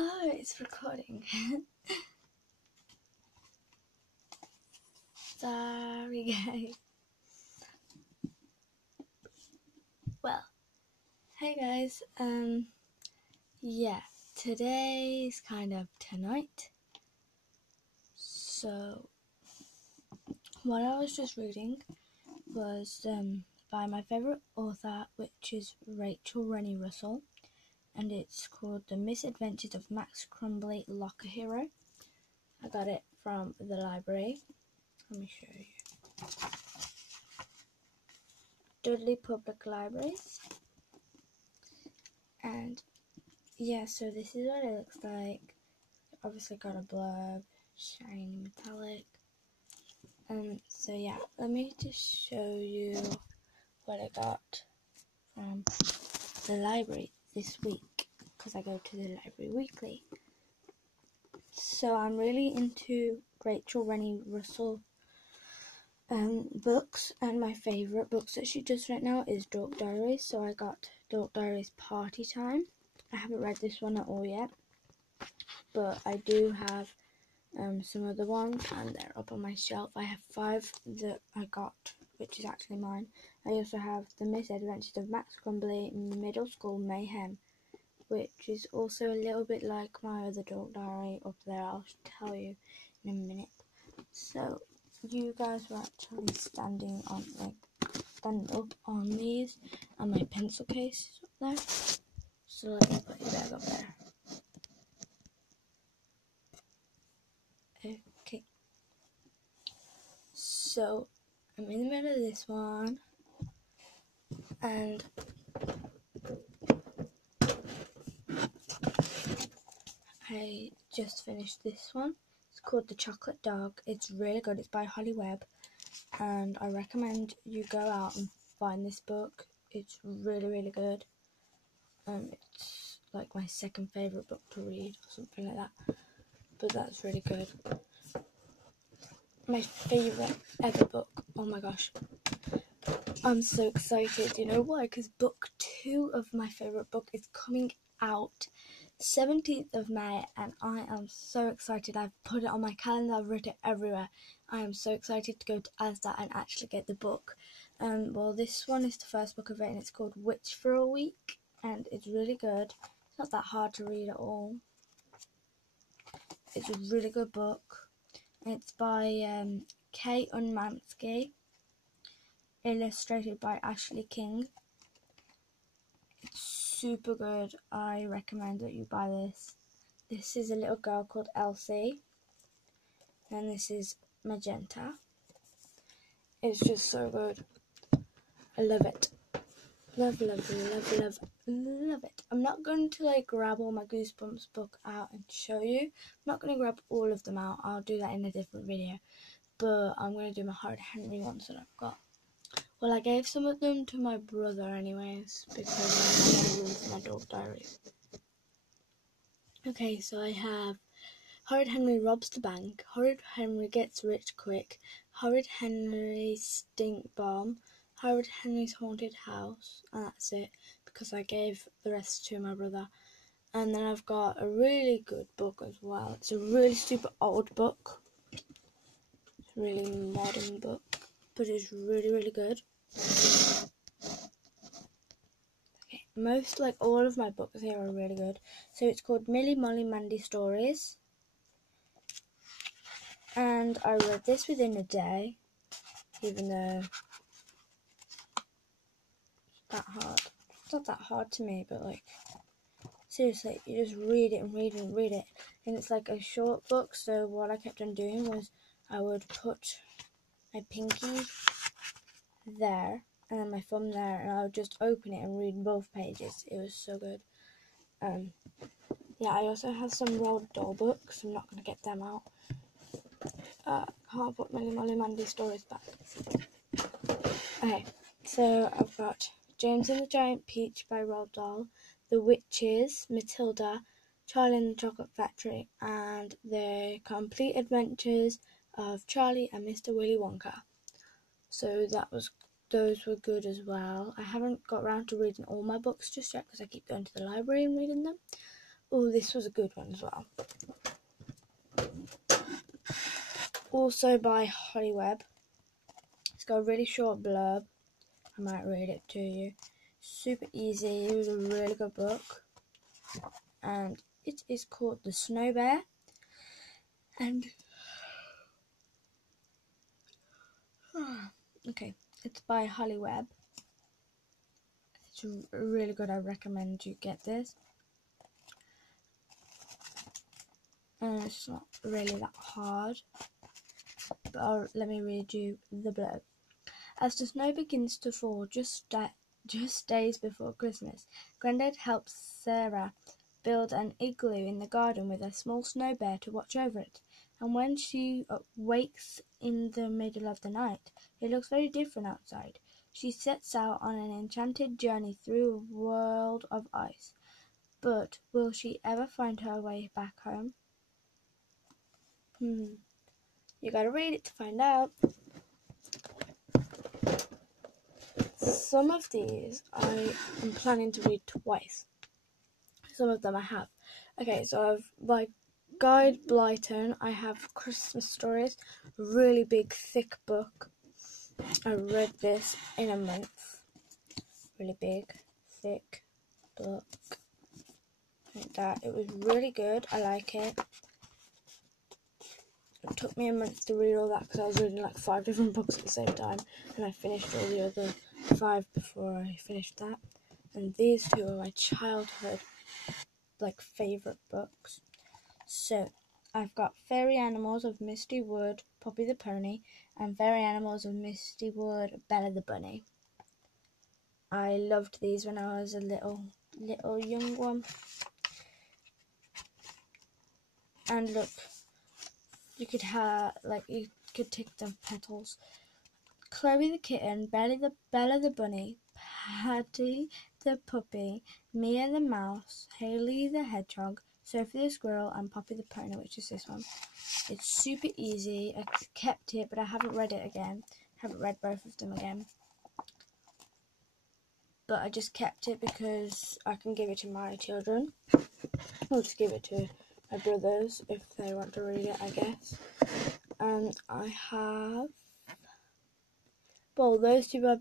Oh, it's recording. Sorry, guys. Well, hey guys. Yeah, today's kind of tonight. So, what I was just reading was by my favourite author, which is Rachel Rennie Russell, and it's called The Misadventures of Max Crumbly, Locker Hero. I got it from the library. Let me show you. Dudley Public Libraries. And yeah, so this is what it looks like. Obviously got a blurb, shiny metallic. So yeah, let me just show you what I got from the library this week, because I go to the library weekly. So I'm really into Rachel Rennie Russell books, and my favourite books that she does right now is Dork Diaries. So I got Dork Diaries Party Time. I haven't read this one at all yet, but I do have some other ones, and they're up on my shelf. I have 5 that I got, which is actually mine. I also have The Misadventures of Max Crumbly, Middle School Mayhem, which is also a little bit like my other Dork Diary up there. I'll tell you in a minute. So you guys were actually standing up on these, and my pencil case is up there. So let me put your bag up there. Okay. So I'm in the middle of this one, and I just finished this one. It's called The Chocolate Dog. It's really good. It's by Holly Webb, and I recommend you go out and find this book. It's really, really good. It's like my second favourite book to read, or something like that. But that's really good. My favourite ever book. Oh my gosh. I'm so excited. You know why? Because book 2 of my favourite book is coming out 17th of May, and I am so excited. I've put it on my calendar, I've written it everywhere. I am so excited to go to Asda and actually get the book. Well, this one is the first book of it, and it's called Witch for a Week, and it's really good. It's not that hard to read at all. It's a really good book. It's by Kay Unmansky, illustrated by Ashley King. It's super good. I recommend that you buy this. This is a little girl called Elsie, and this is Magenta. It's just so good. I love it. Love, love, love, love, love it. I'm not going to like grab all my Goosebumps book out and show you. I'm not going to grab all of them out. I'll do that in a different video. But I'm going to do my Horrid Henry ones that I've got. Well, I gave some of them to my brother anyways, because I had to lose my Dork Diaries. Okay, so I have Horrid Henry Robs the Bank, Horrid Henry Gets Rich Quick, Horrid Henry's Stink Bomb, Horrid Henry's Haunted House, and that's it, because I gave the rest to my brother. And then I've got a really good book as well. It's a really super old book. It's a really modern book, but it's really, really good. Okay, all of my books here are really good. So it's called Millie Molly Mandy Stories. And I read this within a day, even though it's that hard. It's not that hard to me, but like, seriously, you just read it and read it and read it. And it's like a short book, so what I kept on doing was I would put my pinky there and then my thumb there, and I would just open it and read both pages. It was so good. Yeah, I also have some Roald Dahl books. I'm not going to get them out. Can't put Millie Molly Mandy Stories back. Okay, so I've got James and the Giant Peach by Roald Dahl, The Witches, Matilda, Charlie and the Chocolate Factory, and The Complete Adventures of Charlie and Mr. Willy Wonka. So those were good as well. I haven't got around to reading all my books just yet because I keep going to the library and reading them. Oh, this was a good one as well. Also by Holly Webb. It's got a really short blurb. I might read it to you. Super easy. It was a really good book. And it is called The Snow Bear. And okay, it's by Holly Webb. It's really good. I recommend you get this. And it's not really that hard. But let me read you the blurb. As the snow begins to fall just days before Christmas, Grandad helps Sarah build an igloo in the garden with a small snow bear to watch over it. And when she wakes in the middle of the night, it looks very different outside. She sets out on an enchanted journey through a world of ice. But will she ever find her way back home? You gotta read it to find out. Some of these I am planning to read twice. Some of them I have. Okay, so I've by Guy Blyton. I have Christmas Stories, really big, thick book. I read this in a month. Really big, thick book. Like that. It was really good. I like it. It took me a month to read all that because I was reading like 5 different books at the same time, and I finished all the other 5 before I finished that. And these 2 are my childhood favourite books. So I've got Fairy Animals of Misty Wood, Poppy the Pony, and Fairy Animals of Misty Wood, Bella the Bunny. I loved these when I was a little young one. And look, you could take the petals. Chloe the kitten, Bella the bunny, Patty the puppy, Mia the mouse, Haley the hedgehog, Sophie the squirrel, and Poppy the pony, which is this one. It's super easy. I kept it, but I haven't read it again. Haven't read both of them again. But I just kept it because I can give it to my children. I'll just give it to my brothers if they want to read it, I guess. I have... Well, those 2 are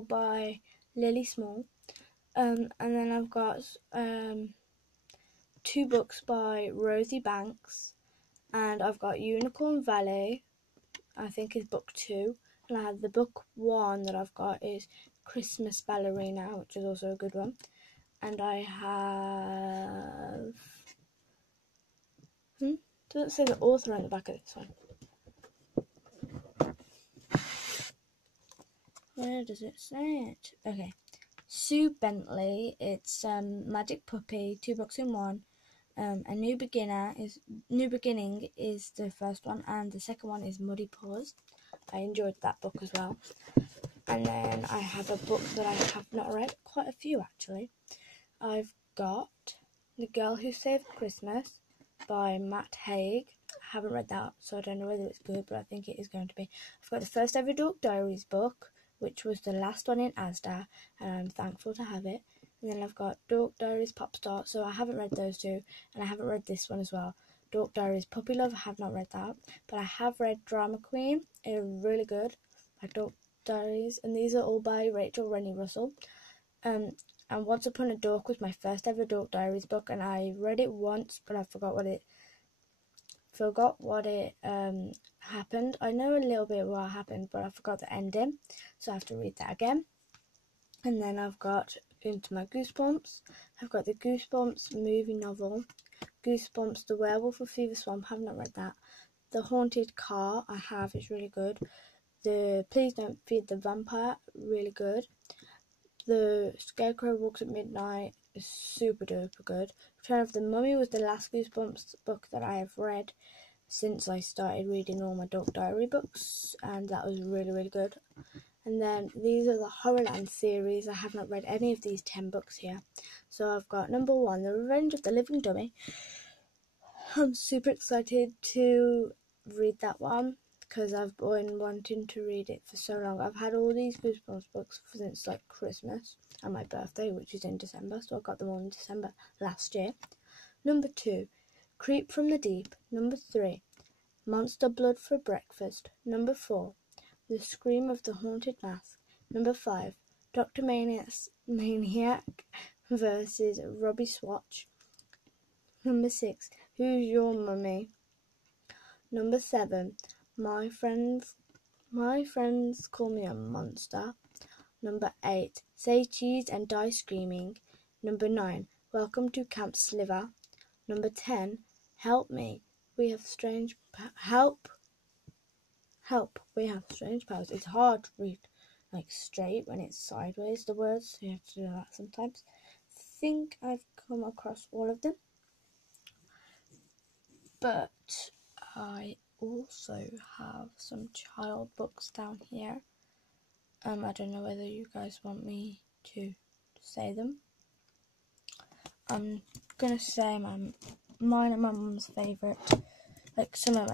by Lily Small. And then I've got 2 books by Rosie Banks. And I've got Unicorn Valley, I think is book 2. And I have the book 1 that I've got is Christmas Ballerina, which is also a good one. And I have... doesn't say the author on the back of this one. Where does it say it? Okay. Sue Bentley. It's Magic Puppy, 2 books in 1. A New Beginning is the first one, and the second one is Muddy Paws. I enjoyed that book as well. And then I have a book that I have not read, quite a few actually. I've got The Girl Who Saved Christmas by Matt Haig. I haven't read that, so I don't know whether it's good, but I think it is going to be. I've got the first ever Dork Diaries book, which was the last one in Asda, and I'm thankful to have it. And then I've got Dork Diaries Pop Star, so I haven't read those 2, and I haven't read this one as well. Dork Diaries Puppy Love, I have not read that, but I have read Drama Queen. It's really good, like Dork Diaries, and these are all by Rachel Rennie Russell. And Once Upon a Dork was my first ever Dork Diaries book, and I read it once, but I forgot what it happened. I know a little bit what happened, but I forgot the ending, so I have to read that again. And then I've got into my Goosebumps. I've got the Goosebumps movie novel, Goosebumps The Werewolf of Fever Swamp. I have not read that. The Haunted Car I have is really good. The Please Don't Feed the Vampire, really good. The Scarecrow Walks at Midnight is super duper good. Return of the Mummy was the last Goosebumps book that I have read since I started reading all my Dork Diary books, and that was really, really good. And then these are the Horrorland series. I have not read any of these 10 books here. So I've got number 1, The Revenge of the Living Dummy. I'm super excited to read that one because I've been wanting to read it for so long. I've had all these Goosebumps books since Christmas and my birthday, which is in December, so I got them all in December last year. Number 2, Creep from the Deep. Number 3, Monster Blood for Breakfast. Number 4, The Scream of the Haunted Mask. Number 5, Dr. Maniac versus Robbie Swatch. Number 6, Who's Your Mummy? Number 7, My Friends Call Me a Monster. Number 8, Say Cheese and Die Screaming. Number 9, Welcome to Camp Sliver. Number 10, Help Me, We Have Strange Help, We Have Strange Powers. It's hard to read like straight when it's sideways, the words, so you have to do that sometimes. I think I've come across all of them. But I also have some child books down here. I don't know whether you guys want me to say them. I'm gonna say mine and my mum's favourite, like some of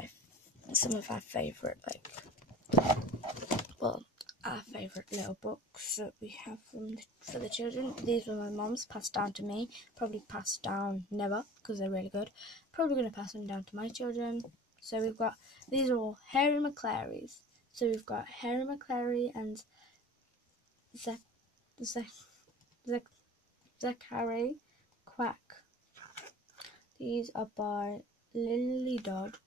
our favourite, our favourite little books that we have for the children. These were my mum's, passed down to me. Probably passed down never, because they're really good. Probably going to pass them down to my children. So we've got, these are all Harry McClary's. So we've got Harry McClary and Zachary Quack. These are by Lily Dodd.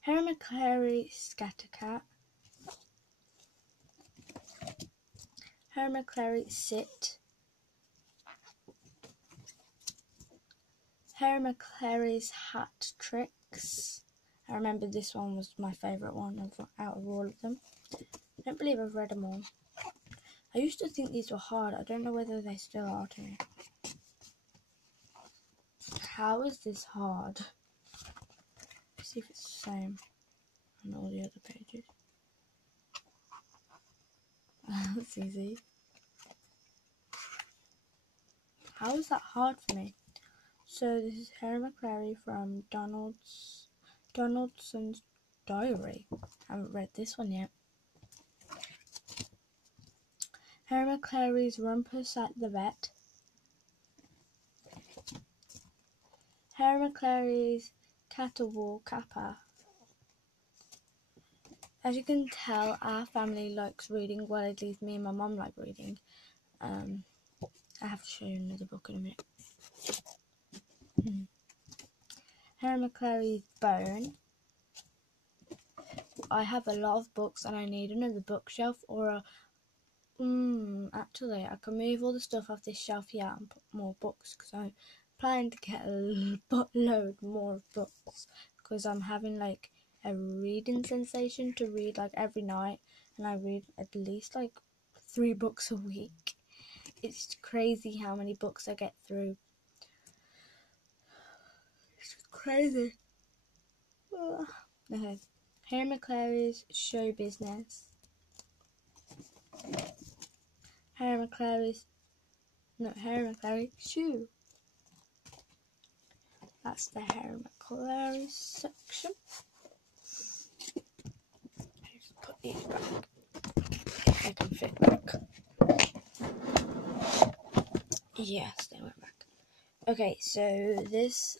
Harry McClary Scattercat. Harry McClary Sit. Harry McClary's Hat Tricks. I remember this one was my favourite one out of all of them. I don't believe I've read them all. I used to think these were hard. I don't know whether they still are to me. How is this hard? Let's see if it's the same on all the other pages. That's easy. How is that hard for me? So this is Harry McClary from Donaldson's Diary. I haven't read this one yet. Harry McClary's Rumpus at the Vet. Harry McClary's Catawba Kappa. As you can tell, our family likes reading. Well, at least me and my mum like reading. I have to show you another book in a minute. Harry McClary's Bone. I have a lot of books and I need another bookshelf or a... actually, I can move all the stuff off this shelf here and put more books because I'm planning to get a load more books because I'm having like a reading sensation to read like every night, and I read at least like 3 books a week. It's crazy how many books I get through. It's crazy. Okay. Harry McClary's Show Business. Harry McClary's Shoe. That's the Harry McClary section. Just put these back. If I can fit back. Yes, they went back. Okay, so this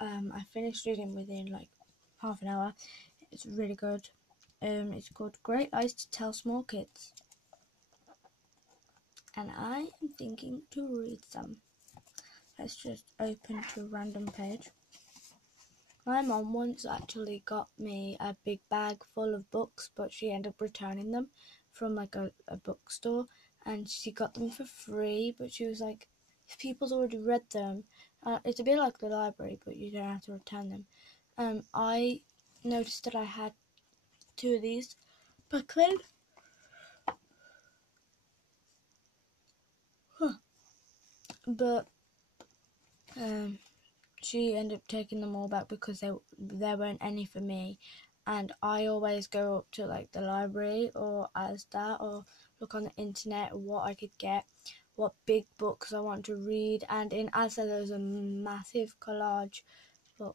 I finished reading within like half an hour. It's really good. It's called Great Lies to Tell Small Kids. And I am thinking to read some. Let's just open to a random page. My mom once actually got me a big bag full of books, but she ended up returning them from like a bookstore, and she got them for free, but she was like, if people's already read them, it's a bit like the library, but you don't have to return them. I noticed that I had 2 of these back then. But she ended up taking them all back because there weren't any for me, and I always go up to like the library or Asda or look on the internet what I could get, what big books I want to read, and in Asda there's a massive collage of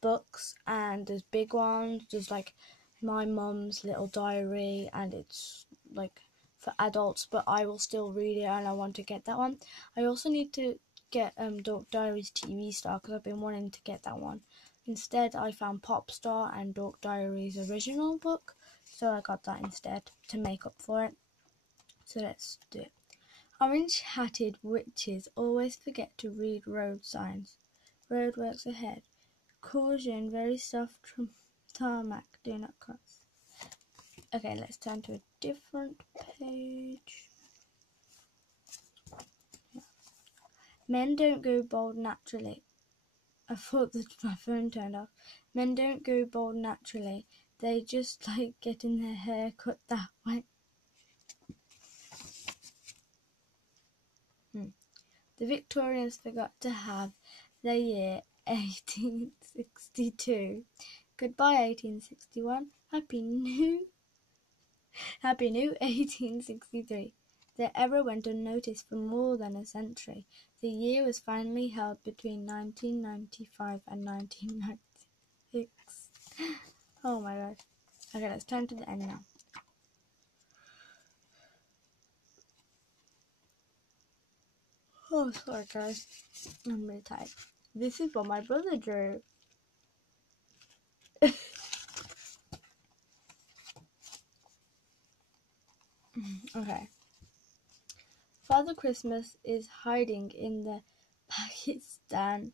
books, and there's big ones, there's like my mum's little diary, and it's like for adults, but I will still read it and I want to get that one. I also need to get Dork Diaries TV Star because I've been wanting to get that one. Instead, I found Popstar and Dork Diaries original book, so I got that instead to make up for it. So let's do it. Orange-hatted witches always forget to read road signs. Roadworks ahead. Caution, very soft tarmac, do not cross. Okay, let's turn to a different page. Yeah. Men don't go bald naturally. I thought that my phone turned off. Men don't go bald naturally. They just like getting their hair cut that way. The Victorians forgot to have the year 1862. Goodbye 1861. Happy new 1863. That ever went unnoticed for more than a century. The year was finally held between 1995 and 1996. Oh my god. Okay, let's turn to the end now. Oh, sorry guys. I'm really tired. This is what my brother drew. Okay. Father Christmas is hiding in the Pakistan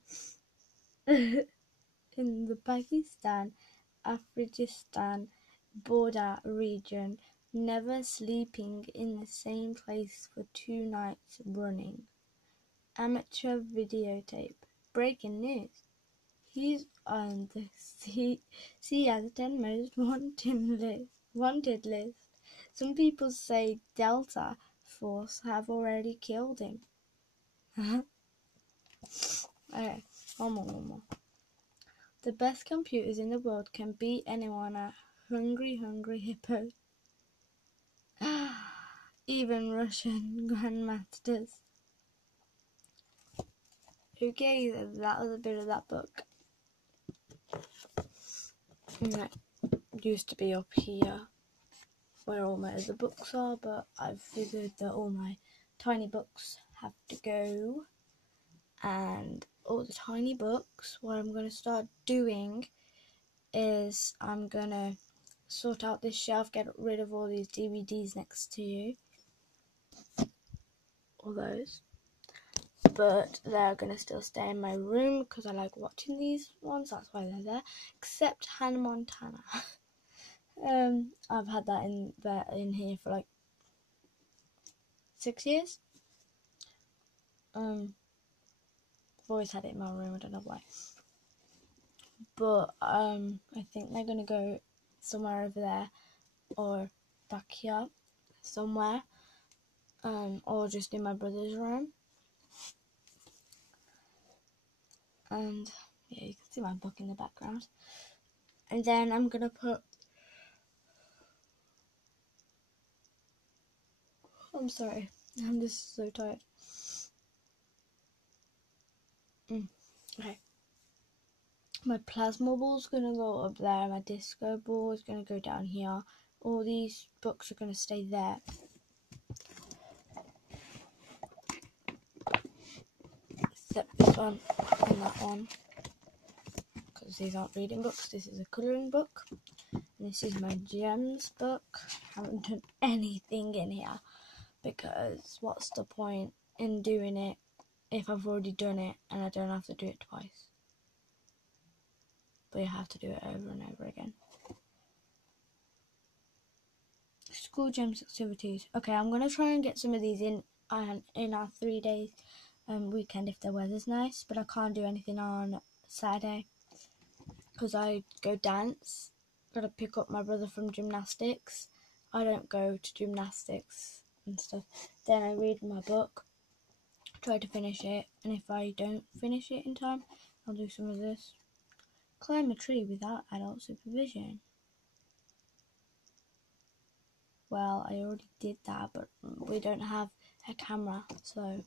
Afghanistan border region, never sleeping in the same place for 2 nights running. Amateur videotape. Breaking news. He's on the CIA most wanted list. Some people say Delta Force have already killed him. Okay, one more. The best computers in the world can beat anyone at Hungry Hippo. Even Russian grandmasters. Okay, that was a bit of that book. That used to be up here where all my other books are, but I've figured that all my tiny books have to go. And all the tiny books, what I'm going to start doing is I'm going to sort out this shelf, get rid of all these DVDs next to you. All those. But they're going to still stay in my room because I like watching these ones, that's why they're there. Except Hannah Montana. I've had that in here for like 6 years. I've always had it in my room, I don't know why. But I think they're gonna go somewhere over there or back here somewhere. Or just in my brother's room. And yeah, you can see my book in the background. And then I'm gonna put I'm sorry, I'm just so tired. Okay. My plasma ball's gonna go up there, my disco ball is gonna go down here. All these books are gonna stay there. Except this one and that one. Because these aren't reading books, this is a colouring book. And this is my gems book. I haven't done anything in here. Because what's the point in doing it if I've already done it and I don't have to do it twice? But you have to do it over and over again. School gems activities. Okay, I'm going to try and get some of these in our 3 days weekend if the weather's nice. But I can't do anything on Saturday because I go dance. Got to pick up my brother from gymnastics. I don't go to gymnastics and stuff. Then I read my book. Try to finish it, and if I don't finish it in time, I'll do some of this. Climb a tree without adult supervision. Well, I already did that, but we don't have a camera, so...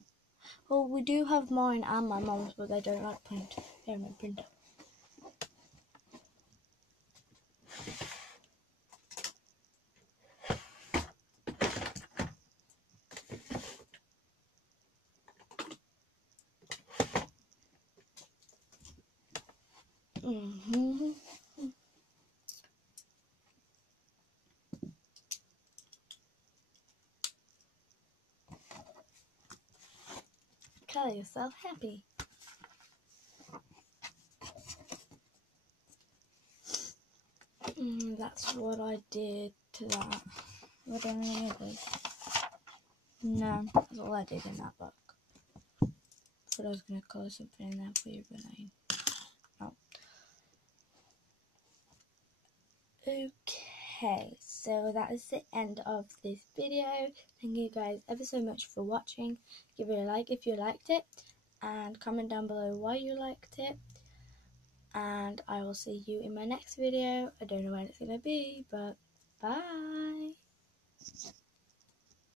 Well, we do have mine and my mum's, but they don't like print. Here, my printer. Tell yourself happy. That's what I did to that. What did I do? No, that's all I did in that book. Thought I was going to colour something in there for you, but no. Okay, so that is the end of this video. Thank you guys ever so much for watching. Give it a like if you liked it, and comment down below why you liked it. And I will see you in my next video. I don't know when it's going to be, but bye!